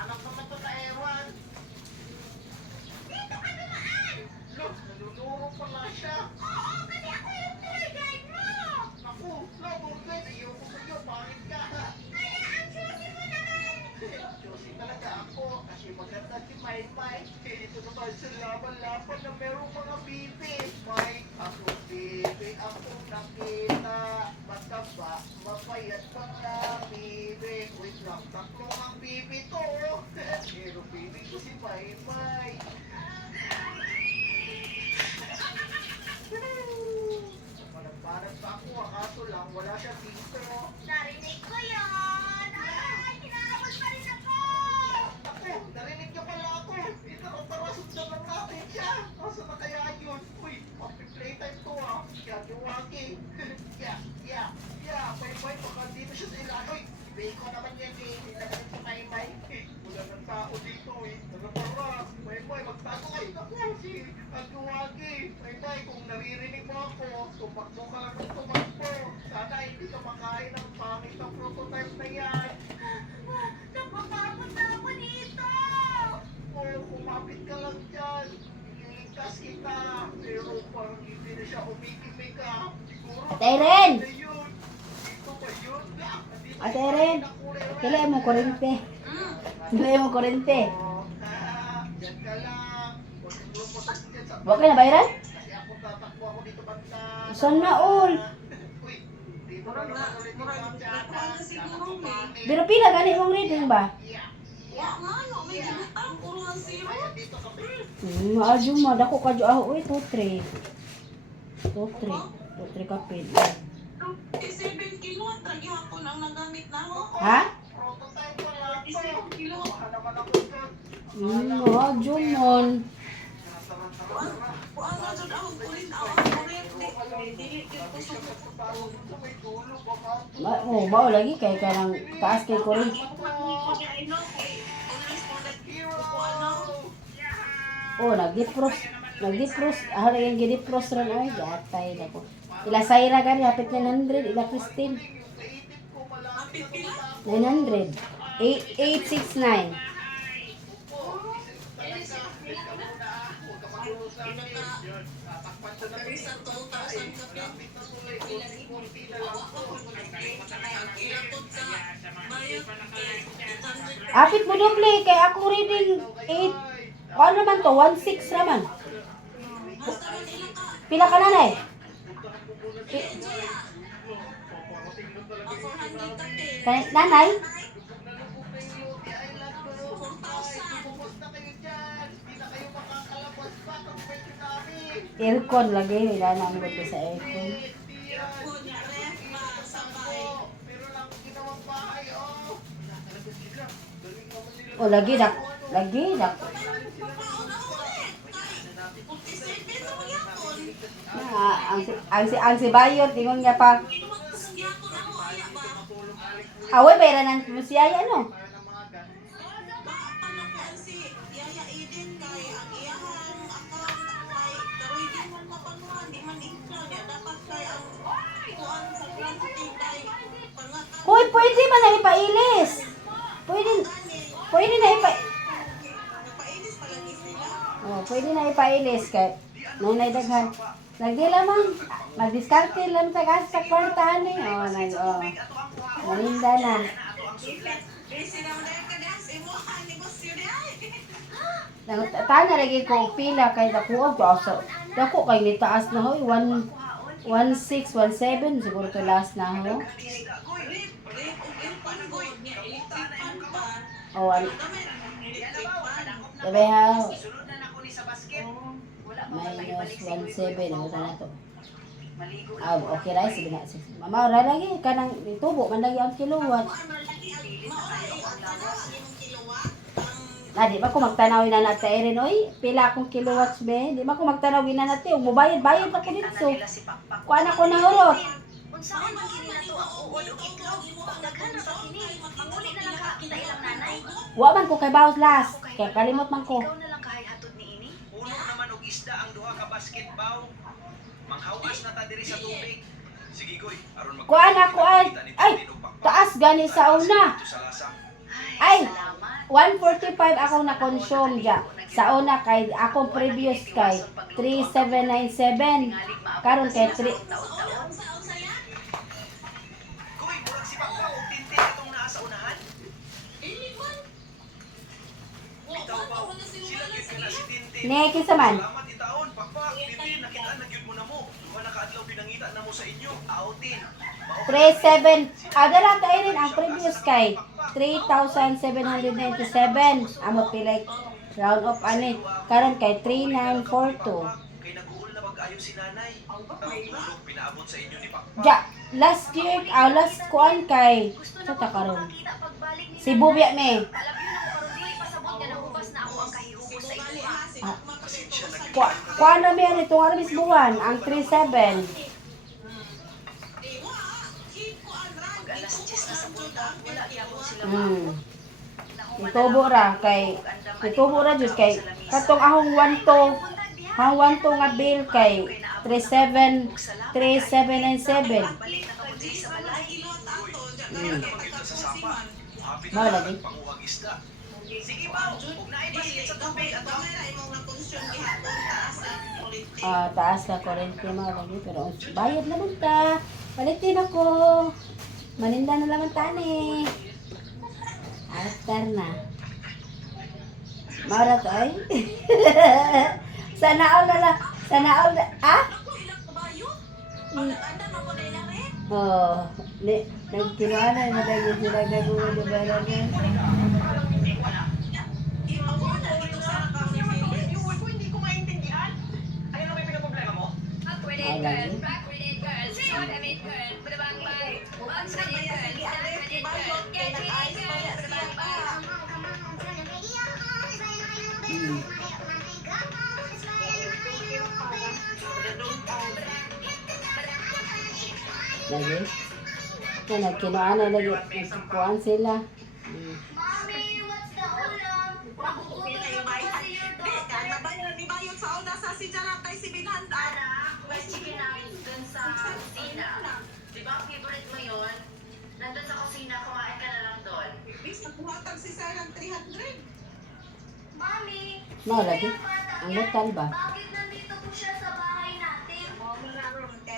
Anak naman to na ewan. Dito ka dumaan! Look, naluluro pala siya. Oo, kasi ako yung tour guide mo! Naku, tour guide, ayoko sa'yo, pangit ka. Kaya ang choosy mo naman! Choosy talaga ako, kasi maganda si Maymay. Ito naman sa laban-laban na merong mga bibi. May ako bibi, akong nakita. Mataba, mapayat mga bibi. Wait lang, tatlo ang bibi to. Pero bibi ko si Maymay. Parang pa ako, kaso lang wala siya dito. Narinig ko yun! Ay, kinakabal pa rin ako! Ako, narinig niyo pala ako. Ito, tara, sundan lang natin siya. Asa na kaya yun? Uy, perfect playtime to ah. Yagiwagi. May baka dito siya sa ilan. Uy, biko naman yan eh. Hindi naman sa Maymay. Wala ng tao dito eh. Nagapara. Maymay, magtago kayo. Ako, si Yagiwagi. Maymay, kung naririnig mo ako, tumakbo ka lang ng tumakbo. Sana hindi ka makain ng pangit ng prototype na yan. Napapagod na ako dito! Oh, kumapit ka lang dyan. Ililigtas kita. Pero parang hindi na siya umikimik ka. Siguro, Teren! dito ba yun? Teren! Kailan mo kurente? Kailan mo kurente? Diyan ka lang. Huwag kang lumutas dyan sa... Huwag ka na bayaran? Kasi ako tatakbo ako dito banda. Saan na all? Uy, dito na naman ulit yung pagkata. Pero pila gani mong reading ba? Maadyo mo, dako ka dyo ako. Uy, 2-3. 2-3 kapit. 7 kilo at hapon ang nagamit na ako. Ha? Prototype pa lang to. 7 kilo. Baka naman ako dyan. Maadyo mon. Kuan na dyan akong kulit awang kulit. Dili ko sumot. May dulo baka. Oh, bao lagi kay kanang taas kay ko rin. Oh, nag-defrost, yung gidefrost ron ay gatay nako. Ila Sayra gani hapit 900, ila Christine 900. 869. Apit mo doble kay ako reading 8. Ano naman to? 1.6 naman. Pila ka nanay? Nanay? Aircon lagi. Wala na ang buti sa aircon. Oh, lagi dak. Ang si Bayot, tingong niya pa. Away, bayaran ng siyaya, no? Hoy, pwede ba na ipailis? Pwede na Oh, pwede na ipailis kay nanay daghan. Lagi lamang mag-discarte lang sa gas sa kwartahan ni. Malinda na. Tana lagi ko pila kay dako asa. Dako kay ni taas na hoy 1.6, 1.7 siguro to last na ho. Oh, sabi ha. Minus 1.7 ano na to. Okay ra sige na. Mama ra lagi kanang tubo man lagi ang kilowatt. Di ba ko magtanaw na natin Erin oy, pila akong kilowatts be. Di ba ko magtanaw na natin, mubayad ako dito. Kuan ako na urot. Unsaon man kini nato ang uod ug itlog? Daghan ra ba kini? Manguli na lang ka kita ilang nanay. Wa man ko kay bawas last. Kay kalimot man ko. Ikaw na lang kahay hatod ni ini. Puno naman og isda ang duha ka basketball. Manghawas na ta diri sa tubig. Sige goy, aron Kuan ako ay taas gani sa una. Ay, salamat. 145 akong na-consume dya. Sa una kay akong previous kay 3797. Karon kay 3 Sa yan? Goy, murag si Pakpaw, tintin itong naa sa unahan. Dili man. Bitaw pa, sila gyud ka na si Tintin. Ne, kinsa man? Salamat itaon, Pakpak, Tintin, nakita na gyud mo na mo. Duha na kaadlaw pinangita na mo sa inyo. Autin. 37. Adala tayo rin ang previous kay 3,797. Amo pilay round off ani. Karon kay 3942. Kay nag-uul na mag-ayo si nanay. Ang tulog pinaabot sa inyo ni Pakpak. Ja, last year, last kuan kay sa ta karon. Makita pagbalik ni Si Bubya me. Alam yun ako karon dili pasabot nga nahubas na ako ang kahihubos sa Bali iba. ha, si Akma kasi to sa Kuan na mi ani tong armis buwan ang 37. Ewa, keep ko ang rag. Pag alas 10 na sa buntag, wala gyapon sila Itubo ra kay itubo ra jud kay katong ahong 12 hang 12 nga bill kay 3797. Balik na kamo diri sa balay. Kilot ato, dyan Kaya naman yun sa sapa. Hapit Mao na lagi. panguwag isda. Sige ba, huwag na ipasit sa tubig at Gamay ra imong na-consume gihapon taas ang quality. Taas ka kurente mo lagi pero bayad naman ta. Palitin ako. Maninda na naman tani. After na. Mara to ay. Sana all na lang. Sana all na. Ah? Ako ilang kabayo? Pagkanda na mo na ilang rin? Oh, nagkinuana na dahil sila gagawin na ba namin. Ako na dito sa kami Philip. Hindi ko maintindihan. Ayun ang may pinaproblema mo? Ay, lagi. Lagi. Kaya nagkinuana lagi. Nagkukuhan sila. Mommy, what's the ulam? Magugutom na po kasi your daughter. Di ba yun sa una sa si Jarap kay si Binanda? Anak, may chicken nuggets dun sa kusina. Di ba favorite mo yun? Nandun sa kusina, kumain ka na lang doon. Bis, nakuhatag si Sarah ng 300. Mommy, Mao lagi. yung bata Ang yan, lokal ba? bakit nandito po siya sa bahay natin?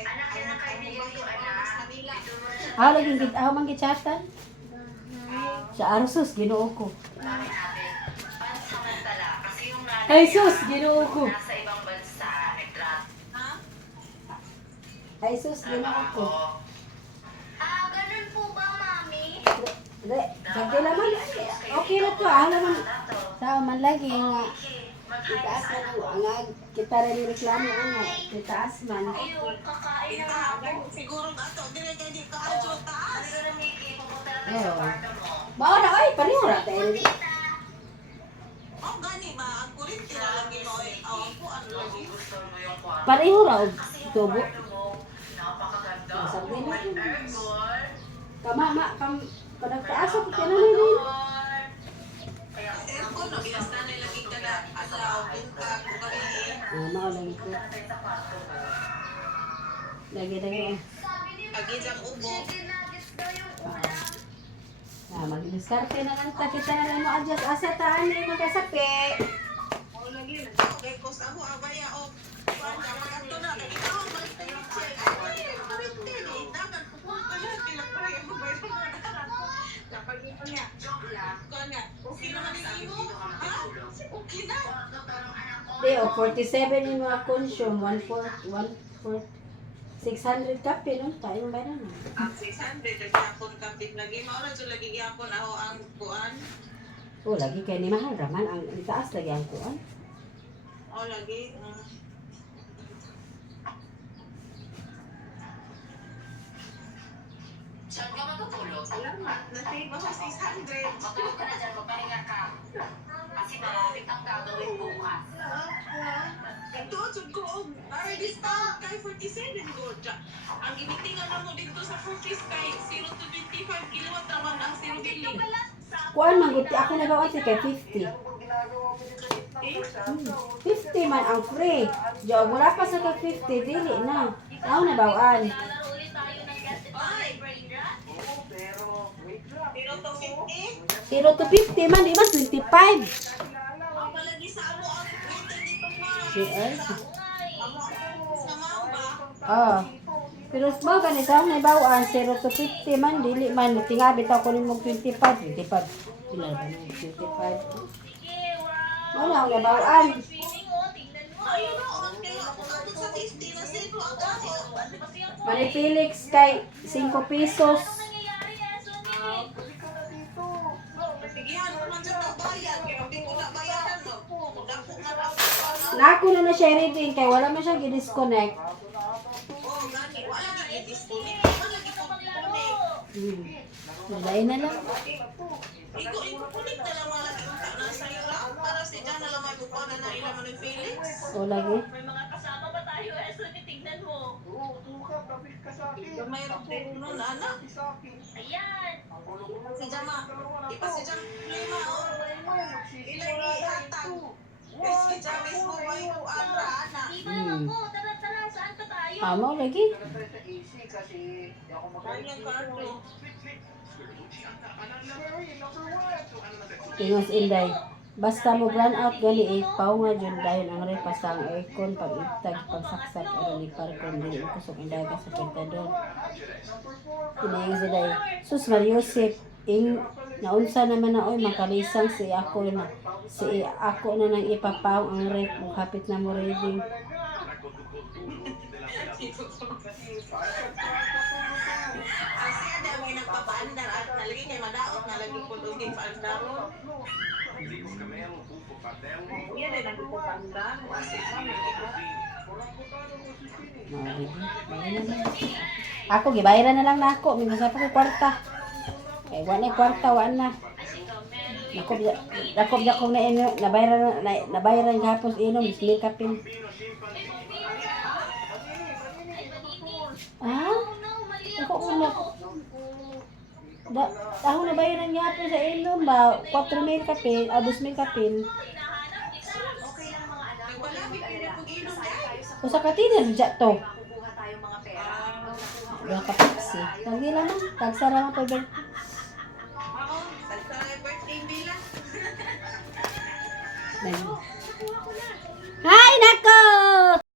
Anak, yan ang kaibigan ko, anak. Ito mo na siya. Lagi gid man gichatan. Sa Arsos Ginoo ko. Kami natin. Pansamantala. Kasi yung nanay Ay, niya, sus, Ginoo ko. nasa ibang bansa, nagtrato. Ha? Ay sus Ginoo ko. Ganun po ba, Mommy? Re, sagdi naman. Okay na to. Naman. Sao man lagi nga. Itaas man nga. Kita rin reklamo nga. Itaas man. Ayun, kakain na Ita, ako. siguro ato, dire kay di ka adyo taas. Ano na, Mickey? Pupunta na tayo sa kwarto mo. Mao na ay pareho ra tayo. Tita, Oh, gani ba? Ang kurinti na lagi mo ay awan ko ano lagi. Gusto mo yung kwarto. Pareho ra og Kasi yung tubo. kwarto mo, napakaganda. Sabi na. May aircon. Kam padagtaas ako kinahanglan din. Kaya Aircon, no, bilas na nilagay ka na adlaw, bintag, gabi. Mao lang ko. pupunta na tayo sa kwarto mo. Lagi. sabi ni Agi diyang ubo. chicken nuggets daw yung ulam. Mag-diskarte na lang ta kita na lang mo adjust asa taan ni magkasapi. Oh, lagi na. Okay, kos ako, abaya, o. Wala, pagkanto na, kaya ikaw, balik tayo check. Ay, kurinti, ni. Dapat, pupunta na, pinagpray, ako ba yun? Napag-ipon niya. Joke lang. Kuha nga, okay naman yung iyo. Ha? Okay na. Di o 47 ni mga consume 600 kape nun tayo ba na. Ang 600, nagyapon kapit lagi. Maura dyan lagi gyapon ako ang kuan. Oh lagi kay ni mahal raman ang itaas lagi ang kuan. O lagi. Saan ka matutulog? Salamat. Nasave ako 600. Matulog ka na dyan, magpahinga ka. Kasi maraming ang gagawin bukas. Ito, jud ko og ay discount kay 47 go. Ang gimitingan na mo dito sa 40 kay 0 to 25 kilowatt naman ang 0 billing. Kuan man gud ako nagawa si kay 50. 50 man ang free. Jo wala pa sa kay 50 dili na. Ako na bawaan. Lalaro ulit tayo ng gas Ay! brain rot. Oo, pero wait lang. 0 to 50. 0 to 50 man, di ba? 25. Ang palagi sa amo ang meeting dito ma. Yes. Amo sa mao ba? Ah. Pero ba ganito ang nabawaan 0 to 50 man, dili man tingabi ta ko nimo 25. 25. Pila ba no? 25. Wala ang nabawaan. Ayun na on kaya ako abot sa 50 na zero ang ako. Mani Felix kay 5 pesos. Sigihan ko man sa bayad kaya hindi ko na bayaran no. Dako nga ra ako. Nako na siya reading kay wala man siya gi-disconnect. Oh, gani wala na i-disconnect. Wala gi-disconnect. Nalain na lang. Iko kulit na lang mga lagi unta na sa iyo lang para si Jan na lang may bukaw na ila man ni Felix. O lagi. May mga kasama ba tayo, Eson? Tingnan mo. Gamay ra po nun anak. Ayan. Si Jama. Ipa si Jam lima oh. Ilay ihatag. Si Jam mismo may andra anak. Di ba naman po? Tara, tara. Saan pa tayo? Amo lagi. Kanyang karto. Ingos Inday. Basta mo run out gali ipaw nga jud dayon ang repas ang aircon pag itag pagsaksak aron ipar kon dili kusog indaga sa pintador. Inay si day. Sus Mariusip ing naunsa naman na oy makalisang si ako na nang ipapaw ang rep ug hapit na mo reading. Kasi ada may nagpapaandar at nalagi kay madaot nalagi ko dugay paandaron. Iya din nagpapaandar. Wasik kami. Ako gibayaran na lang nako minsan pa ko kwarta. Kay wa na kwarta wa na. Nakob kong nabayaran gapos inom ismil kapin. Ah? Ako una. Ako nabayaran gapos sa inom ba 4,000 kapin, 2,000 kapin. Okay lang mga anak. Nagbalabig kay pag inom dai. Usa ka tinan dya to. Kukuha tayo mga pera. Wala ka taxi. Tagi lang man, tagsara man pa ba? Ako, sa birthday bilang. Hi nako.